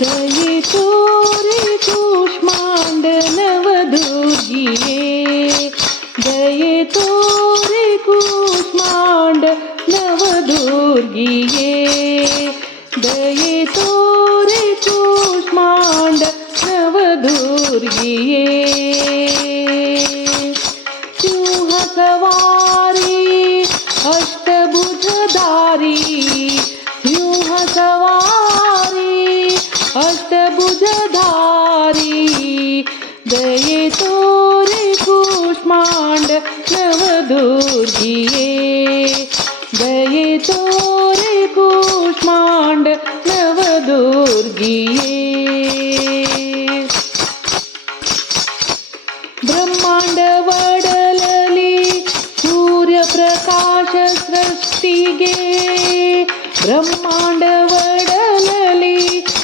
दये तोरे कूष्मांड नवदुर्गिये, दये तोरे कूष्मांड नवदुर्गिये, दये तोरे कूष्मांड नवदुर्गिये. सिंह सवारी अष्टभुजधारी, सिंह सवारी अष्टभुजधारी, दये तोरे कूष्मांड नवदुर्गिये, दये तोरे कूष्मांड नवदुर्गिये. ब्रह्मांड वडलली सूर्य प्रकाश सृष्टिगे, ब्रह्मांड वडलली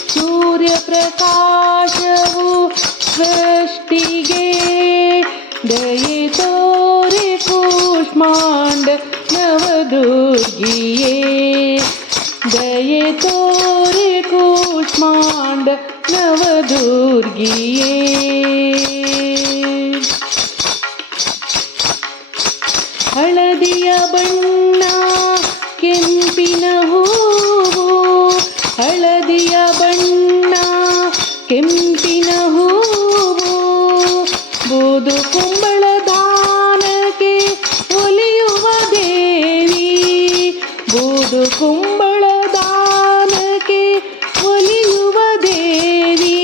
सूर्य प्रकाशವು सृष्टिगे, दये तोरे कूष्मांड नवदुर्गिये, दये तोरे कूष्मांड नवदुर्गिये. ಹಳದಿಯ ಬಣ್ಣ ಕೆಂಪಿನ ಹೂವು, ಹಳದಿಯ ಬಣ್ಣ ಕೆಂಪಿನ ಹೂವು, ಬೂದು ಕುಂಬಳ ದಾನಕ್ಕೆ ಒಲಿಯುವ ದೇವಿ, ಬೂದು ಕುಂಬಳ ದಾನಕ್ಕೆ ಒಲಿಯುವ ದೇವಿ,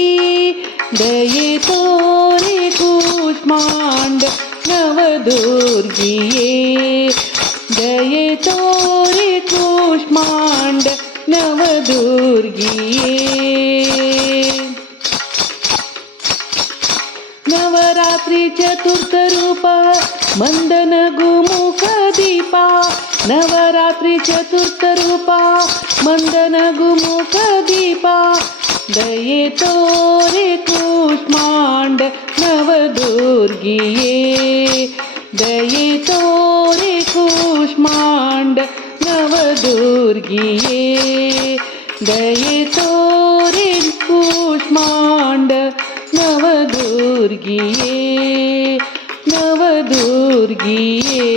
ದಯೆ ತೋರೆ ಕೂಷ್ಮಾಂಡ ನವದುರ್ಗಿಯೇ, ದಯೆ ತೋರೆ ಕೂಷ್ಮಾಂಡ ನವದುರ್ಗಿಯೇ. ನವರಾತ್ರಿ ಚತುರ್ಥ ರೂಪ ಮಂದನ ಗುಮುಖ ದೀಪ, ನವರಾತ್ರಿ ಚತುರ್ಥ ರೂಪ ಮಂದನ ಗುಮುಖ ದೀಪ, ದಯೆ ತೋರೆ ಕೂಷ್ಮಾಂಡ ನವದುರ್ಗಿಯೇ, ದಯೆ ತೋರೆ ಕೂಷ್ಮಾಂಡ ನವದುರ್ಗಿಯೇ, ದಯೆ ತೋರೆ ಕೂಷ್ಮಾಂಡ ನವದುರ್ಗಿಯೇ, ನವದುರ್ಗಿಯೇ.